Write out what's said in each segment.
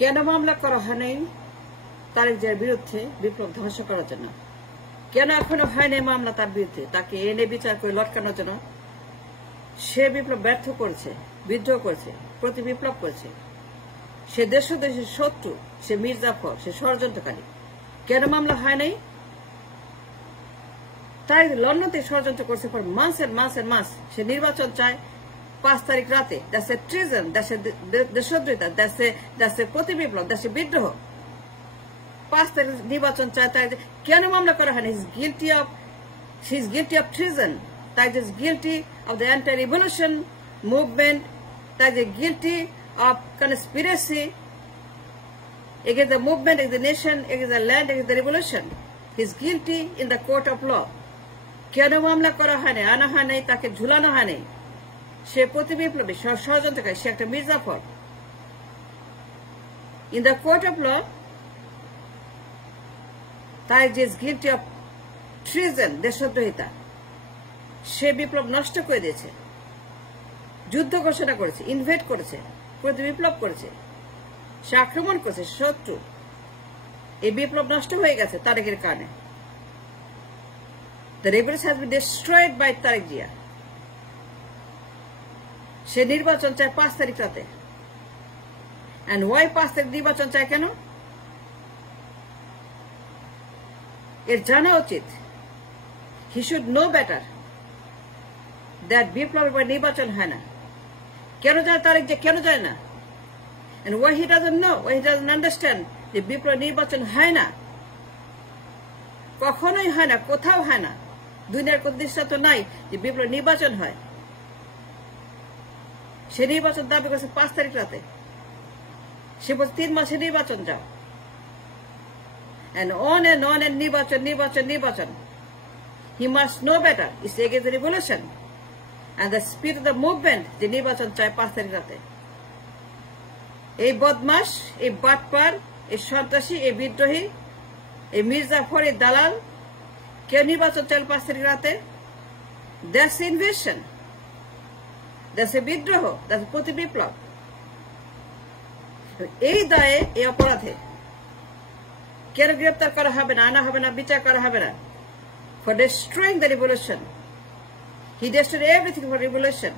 কেন মামলা করা হয় নাই তারেক জিয়ার বিরুদ্ধে বিপ্লব ধ্বংস করার জন্য? কেন এখনো হয় নাই মামলা তার বিরুদ্ধে, তাকে এনে বিচার করে লটকানোর জন্য? সে বিপ্লব ব্যর্থ করেছে, বিদ্রোহ করেছে, প্রতি বিপ্লব করেছে। সে দেশের শত্রু, সে মির্জাফর, সে ষড়যন্ত্রকারী। কেন মামলা হয় নাই? তাই লন্ডনতে ষড়যন্ত্র করছে ফর মাস এন্ড মাস এন্ড মাস। সে নির্বাচন চায় 5 তারিখ রাতে। দেশে ট্রিজন, দেশে দেশদ্রোহিতা, দেশে প্রতি বিপ্লব, দেশে বিদ্রোহ। 5 তারিখ নির্বাচন চায়। তাই কেন মামলা করা হয়নি? She is guilty of treason. তাই is guilty of the anti-revolution movement. তাই is guilty of conspiracy against the movement, against the nation, against the land, against the revolution. He is guilty in the court of law. কেন মামলা করা হয়নি, আনা হয় নাই, তাকে ঝুলানো হয় নাই? সে প্রতি বিপ্লবী, ষড়যন্ত্রকারী, সে একটা Mir Jafar. In the court of law, তাই যে গিল্টি অফ ট্রিজন, দেশদ্রোহিতা। সে বিপ্লব নষ্ট করে দিয়েছে, যুদ্ধ ঘোষণা করেছে, ইনভেট করেছে, প্রতি বিপ্লব করেছে, সে আক্রমণ করেছে, শত্রু। এই বিপ্লব নষ্ট হয়ে গেছে তারেকের কারণে। The revolution has been destroyed by Tarek Jia. সে নির্বাচন চায় 5 তারিখ রাতে। And why 5 তারিখ নির্বাচন চায় কেন? এর জানা উচিত, he should know better that বিপ্লবের নির্বাচন হয় না। কেন জানে তারেক যে? কেন জানে না? And why he doesn't know, why he doesn't understand যে বিপ্লব নির্বাচন হয় না, কখনোই হয় না, কোথাও হয় না। দুনিয়ার কোন দৃষ্টান্ত নাই যে বিপ্লব নির্বাচন হয়। সে নির্বাচন দাবি করেছে 5 তারিখ রাতে। সে বলছে 3 মাসে নির্বাচন যাও। And on and নির্বাচন, নির্বাচন, নির্বাচন। He must know better. It's against the revolution and the spirit of the movement যে নির্বাচন চায় 5 তারিখ রাতে। এই বদমাস, এই বাটপার, এই সন্ত্রাসী, এই বিদ্রোহী, এই মির্জাফর, এই দালাল কে নির্বাচন চাইল 5 তারিখ রাতে? দেশ ইনভেশন, দেশে বিদ্রোহ, দেশে প্রতি বিপ্লব। এই দায়ে, এই অপরাধে কেন গ্রেপ্তার করা হবে না, আনা হবে না, বিচার করা হবে না? For destroying the revolution. He destroyed everything for revolution.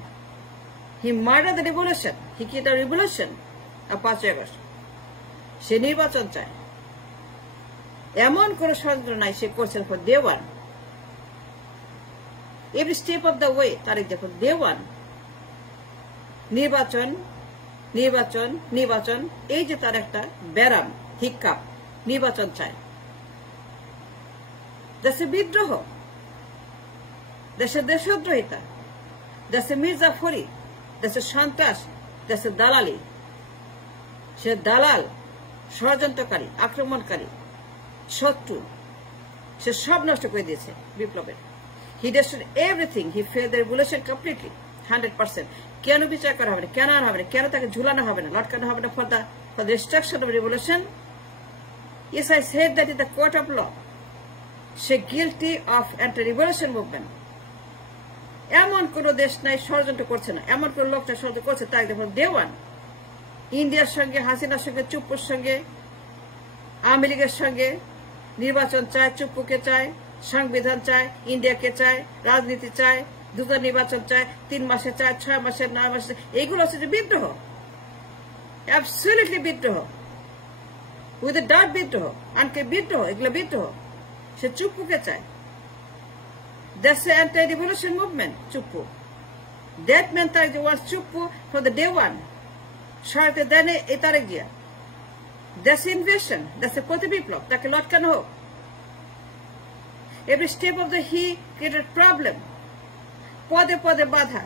He murdered the revolution. He created a revolution of 5 August. সে নির্বাচন চায়। এমন কোন ষড়যন্ত্র নাই সে করছেন for day one. Every step of the way Tarique যখন ডে ওয়ান নির্বাচন, নির্বাচন, নির্বাচন, এই যে তার একটা ব্যারাম, হিক্কাপ, নির্বাচন চায়। দেশে বিদ্রোহ, দেশে দেশদ্রোহিতা, দেশে মির্জাফরি, দেশে সন্ত্রাস, দেশে দালালি। সে দালাল, ষড়যন্ত্রকারী, আক্রমণকারী, শত্রু। সে সব নষ্ট করে দিয়েছে বিপ্লবের। He destroyed everything. He failed the revolution completely, 100%. কেন বিচার করা হবে না, কেন আনা হবে না, কেন তাকে ঝুলানো হবে না, লটকানো হবে না for the destruction of revolution? Yes, I said that in the court of law. Say guilty of anti-revolution movement. এমন কোন দেশ নাই ষড়যন্ত্র করছে না, এমন কোন লোকটা ষড়যন্ত্র করছে তাই দেখুন ডে ওয়ান। ইন্ডিয়ার সঙ্গে, হাসিনার সঙ্গে, চুপ্পুর সঙ্গে, আওয়ামী লীগের সঙ্গে নির্বাচন চায়, চুপ্পুকে চায়, সংবিধান চায়, ইন্ডিয়াকে চায়, রাজনীতি চায়, দ্রুত নির্বাচন চায়, 3 মাসে চায়, 6 মাসে, 9 মাসে। এইগুলো হচ্ছে যে বিদ্রোহ, অ্যাবসলিউটলি বিদ্রোহ, উইথ ডার্ট বিদ্রোহ, আনকে বিদ্রোহ, এগুলো বিদ্রোহ। সে চুপ্পুকে চায়। That's the anti-revolution movement, Chuppu. That man Tarek Jia wants Chuppu for the day one. সরাতে দেন এই Tarique Zia. That's invasion, that's a প্রতি বিপ্লব, তাকে লটকানো হোক। Every step of the he created problem. পদে পদে বাধা,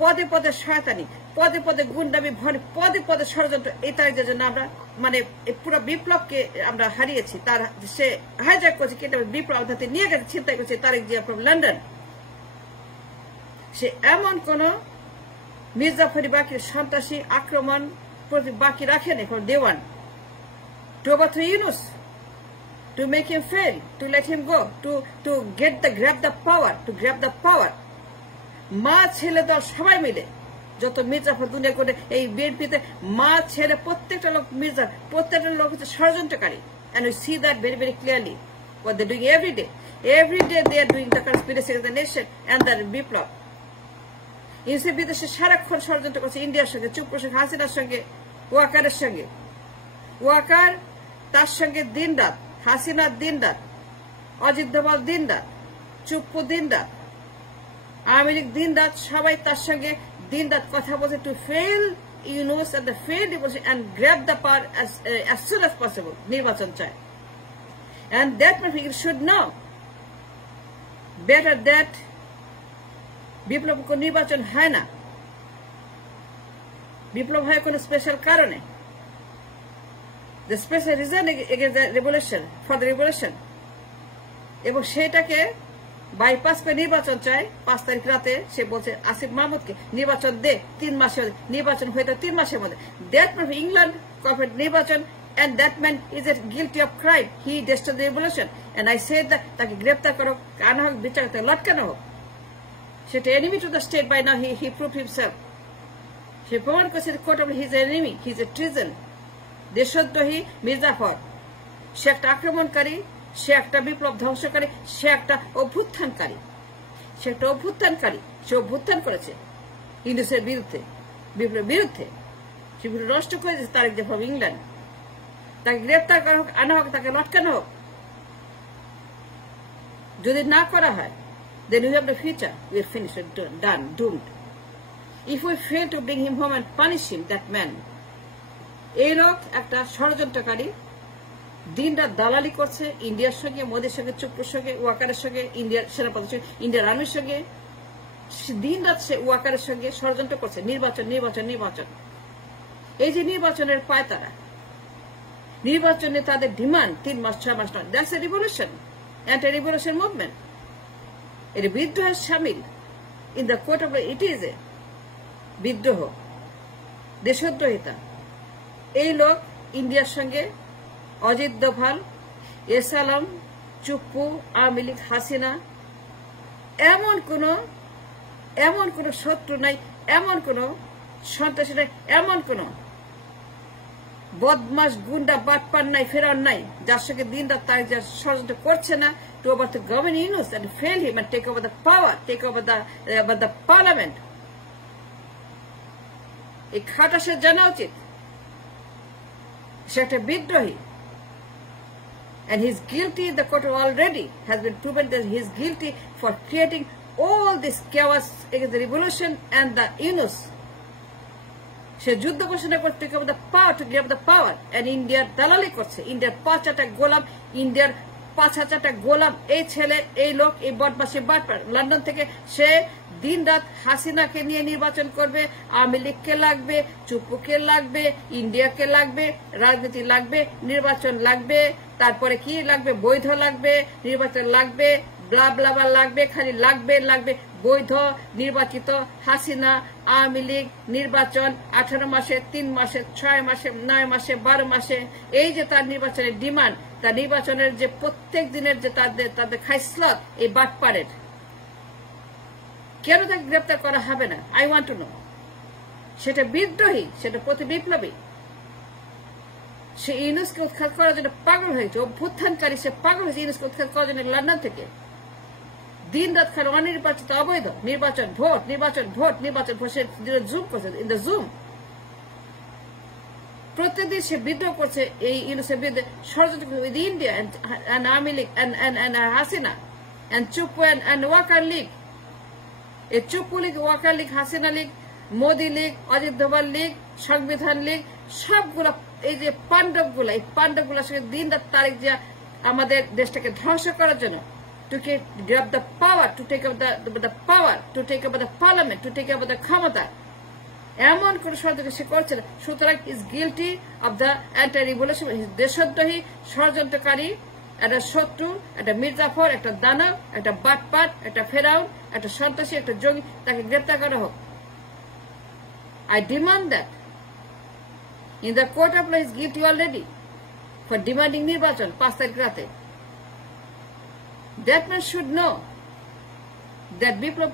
পদে পদে শয়তানি, পদে পদে গুন্ডামি, পদে পদে ষড়যন্ত্র। এই তারিখের জন্য আমরা মানে পুরো বিপ্লবকে আমরা হারিয়েছি। তার সে হাইজ্যাক করছে, কেটে বিপ্লব হাতে নিয়ে গেছে, চিন্তাই করছে তারেক জিয়া ফ্রম লন্ডন। সে এমন কোন মির্জাফরি বাকি সন্ত্রাসী আক্রমণ প্রতি বাকি রাখেনি for day one. To overthrow Yunus, to make him fail, to let him go, to grab the power, to grab the power. মা ছেলে দল সবাই মিলে যত মির্জাফর দুনিয়া করে এই বিএনপিতে মা ছেলে প্রত্যেকটা লোক মির্জা, প্রত্যেকটা লোক হচ্ছে ষড়যন্ত্রকারী। And we see that very, very clearly. What they're doing every day. Every day they are doing the conspiracy of the nation and the বিপ্লব। ইউসে বিদেশে সারাক্ষণ ষড়যন্ত্র করছে ইন্ডিয়ার সঙ্গে, চুপ শেখ হাসিনার সঙ্গে, ওয়াকারের সঙ্গে। ওয়াকার তার সঙ্গে দিন রাত, হাসিনার দিন রাত, অজিত দোভাল দিন রাত, চুপ্পু দিন রাত, আওয়ামী লীগ দিন রাত, সবাই তার সঙ্গে দিন রাত কথা বলছে to fail Yunus and the failed revolution and grab the power as soon as possible। নির্বাচন চায়। And that people should know better that বিপ্লব কোন নির্বাচন হয় না, বিপ্লব হয় কোন স্পেশাল কারণে। The special reason against the revolution, for the revolution, এবং সেটাকে বাইপাস করে নির্বাচন চায়। 5 তারিখ রাতে সে বলছে আসিফ মাহমুদকে নির্বাচন দে 3 মাসের, নির্বাচন হয়ে 3 মাসের মধ্যে। দ্যাট ম্যান ইংল্যান্ড কর্পোরেট নির্বাচন, and that man is guilty of crime. He destroyed the revolution, and I said that তাকে গ্রেফতার করো, আনা হোক, বিচার করতে লটকানো হোক। সেটা enemy to the state by now, he proved himself। সে প্রমাণ করছে court of his enemy, he is a treason। দেশদ্রোহী মির্জাফর, সে একটা আক্রমণকারী, সে একটা বিপ্লব ধ্বংসকারী, সে একটা অভ্যুত্থানকারী, সে একটা অভ্যুত্থানকারী। সে অভ্যুত্থান করেছে ইংলিশের বিরুদ্ধে, বিপ্লবের বিরুদ্ধে। সে বিপ্লব নষ্ট করেছে তারেক জাফর ইংল্যান্ড। তাকে গ্রেপ্তার করা হোক, আনা হোক, তাকে লটকানো হোক। যদি না করা হয়, then we have the future, we are finished, done, doomed. If we fail to bring him home and punish him, that man, এই লোক একটা ষড়যন্ত্রকারী, দিন রাত দালালি করছে ইন্ডিয়ার সঙ্গে, মোদির সঙ্গে, চুপ্পুর সঙ্গে, ওয়াকারের সঙ্গে, ইন্ডিয়ার সেনাপতির সঙ্গে, ইন্ডিয়ার আর্মির সঙ্গে। দিন রাত সে ওয়াকারের সঙ্গে ষড়যন্ত্র করছে। নির্বাচন, নির্বাচন, নির্বাচন। এই যে নির্বাচনের পায়তারা, নির্বাচনে তাদের ডিমান্ড 3 মাস 6 মাস নয়। That's a revolution, anti revolution movement. এর বিদ্রোহের সামিল in the court of it is a বিদ্রোহ, দেশদ্রোহিতা। এই লোক ইন্ডিয়ার সঙ্গে অজিত দোভাল, এস আলম, চুপ্পু, আওয়ামী লীগ, হাসিনা, এমন কোন শত্রু নাই, এমন কোন সন্ত্রাসী নাই, এমন কোন বদমাস গুন্ডা বাটপার নাই, ফেরান নাই, যার সঙ্গে দিন রাত তার যা ষড়যন্ত্র করছে না to overthrow Governor Yunus and fail him and take over the power, take over the parliament. এই খাটাসের জানা উচিত সে একটা বিদ্রোহী, and he is guilty. The court already has been proven that he is guilty for creating all this chaos against the revolution and the Yunus. সে যুদ্ধ ঘোষণা করতে take over the power, to grab the power, and ইন্ডিয়ার দালালি করছে। ইন্ডিয়ার 5-8টা গোলাম, ইন্ডিয়ার 5-6টা গোলাম, এই ছেলে, এই লোক, এই বদমাশি বাটপার। লন্ডন থেকে সে দিন রাত হাসিনাকে নিয়ে নির্বাচন করবে, আওয়ামী লীগকে লাগবে, চুপ্পুকে লাগবে, ইন্ডিয়াকে লাগবে, রাজনীতি লাগবে, নির্বাচন লাগবে, তারপরে কি লাগবে, বৈধ লাগবে, নির্বাচন লাগবে, ব্লা ব্লা ব্লা লাগবে, খালি লাগবে লাগবে। বৈধ নির্বাচিত হাসিনা, আওয়ামী লীগ, নির্বাচন 18 মাসে, 3 মাসে, 6 মাসে, 9 মাসে, 12 মাসে। এই যে তার নির্বাচনের ডিমান্ড, তার নির্বাচনের যে প্রত্যেক দিনের যে তাদের খাইসলত, এই বাটপারের, কেন তাকে গ্রেপ্তার করা হবে না? I want to know. সেটা বিদ্রোহী, সেটা প্রতি বিপ্লবী। সে ইউনুসকে উৎখাত করার জন্য পাগল হয়েছে, অভ্যুত্থানকারী, সে পাগল হয়েছে ইউনুসকে উৎখাত করার জন্য লন্ডন থেকে। দিন রাত খালি অনির্বাচিত, অবৈধ নির্বাচন, ভোট, নির্বাচন, ভোট, নির্বাচন, ভোট। সে জুম করছে, ইন দ্য জুম। প্রত্যেকদিন সে বিদ্রোহ করছে এই ইউনুসের বিরুদ্ধে, ষড়যন্ত্র with India and Awami League and Hasina and Chuppu and Waker League. এই চুপ্পু লীগ, ওয়াকার লীগ, হাসিনা লীগ, মোদী লীগ, অজিত দোভাল লীগ, সংবিধান লীগ, সবগুলা এই যে পাণ্ডবগুলা, এই পাণ্ডবগুলার সঙ্গে দিন রাত তারিখ যা আমাদের দেশটাকে ধ্বংস করার জন্য, to grab the power, to take over the power, to take over the parliament, to take over the ক্ষমতা, এমন কোন ষড়যন্ত্র সে করছে না। সুতরাং is guilty of the anti revolution, দেশদ্রোহী, ষড়যন্ত্রকারী, একটা শত্রু, একটা মির্জাফর, একটা দানব, একটা বাটপাট, একটা ফেরাউন, একটা সন্ত্রাসী, একটা জঙ্গি। তাকে গ্রেপ্তার করা হোক। I demand that. In the court of law is guilty already for demanding নির্বাচন 5 তারিখ রাতে। That man should know that বিপ্লব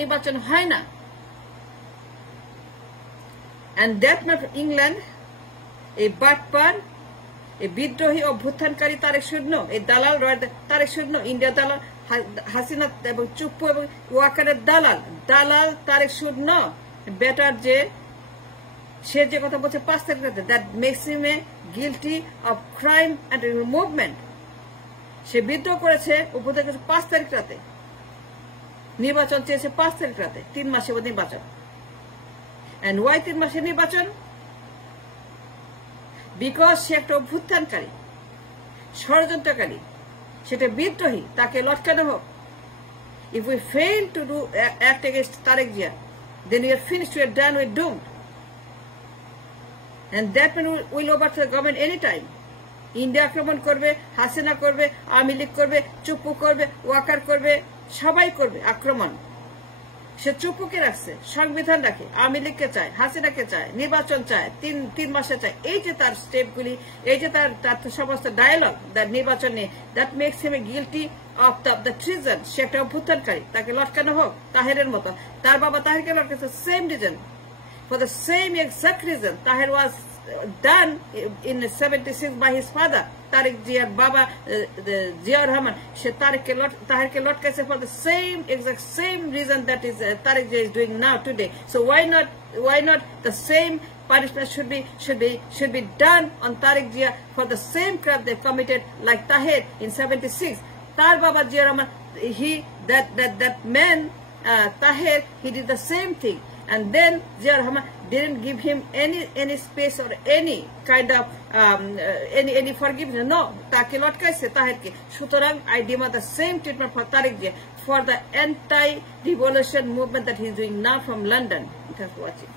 নির্বাচন হয় না। and that man from England, a বাটপার, a বিদ্রোহী অভ্যুত্থানকারী তারেক শূন্য, এই দালাল তারেক শূন্য, ইন্ডিয়া দালাল হাসিনা এবং চুপ্পু এবং ওয়াকারের দালাল তারেক শূন্য বেটার যে সে যে কথা বলছে 5 তারিখ রাতে, that makes him a guilty of crime and movement. সে বিদ্রোহ করেছে উপদেশ করেছে 5 তারিখ রাতে, নির্বাচন চেয়েছে 5 তারিখ রাতে, 3 মাসে নির্বাচন। And why 3 মাসে নির্বাচন? বিকজ সে একটা অভ্যুত্থানকারী, ষড়যন্ত্রকারী, সেটা বিদ্রোহী, তাকে লটকানো হোক। If we fail to do act against Tariq Zia, then we are finished, we are done, we are doomed. And that man will overthrow the government anytime. India আক্রমণ করবে, হাসিনা করবে, আওয়ামী লীগ করবে, চুপ্পু করবে, ওয়াকার করবে, সবাই করবে আক্রমণ। সে চুপ্পুকে রাখছে, সংবিধান রাখে, আওয়ামী লীগকে চায়, হাসিনাকে চায়, নির্বাচন চায়, 3 মাসে চায়। এই যে তার স্টেপগুলি, এই যে তার সমস্ত ডায়ালগ নির্বাচন নিয়ে, that makes him a guilty of the treason. সে একটা অভ্যুত্থানকারী, তাকে লটকানো হোক তাহেরের মতো। তার বাবা তাহেরকে লটকেছে same reason, for the same exact reason Tahir was done in 76 by his father, Tariq Zia Baba Ziaur Rahman. She Tahirke lotkaise for the exact same reason that is Tariq Zia is doing now today. So why not the same punishment should be done on Tariq Zia for the same crime they committed like Tahir in 76. Tar Baba Ziaur Rahman, that man Tahir, he did the same thing. And then Ziaur Rahman didn't give him any space or any kind of any forgiveness. No, তাকে লটকাইছে তাহেরকে। সুতরাং I demand the same treatment for Tariq Zia for the anti-revolution movement that he is doing now from London. Thanks for watching.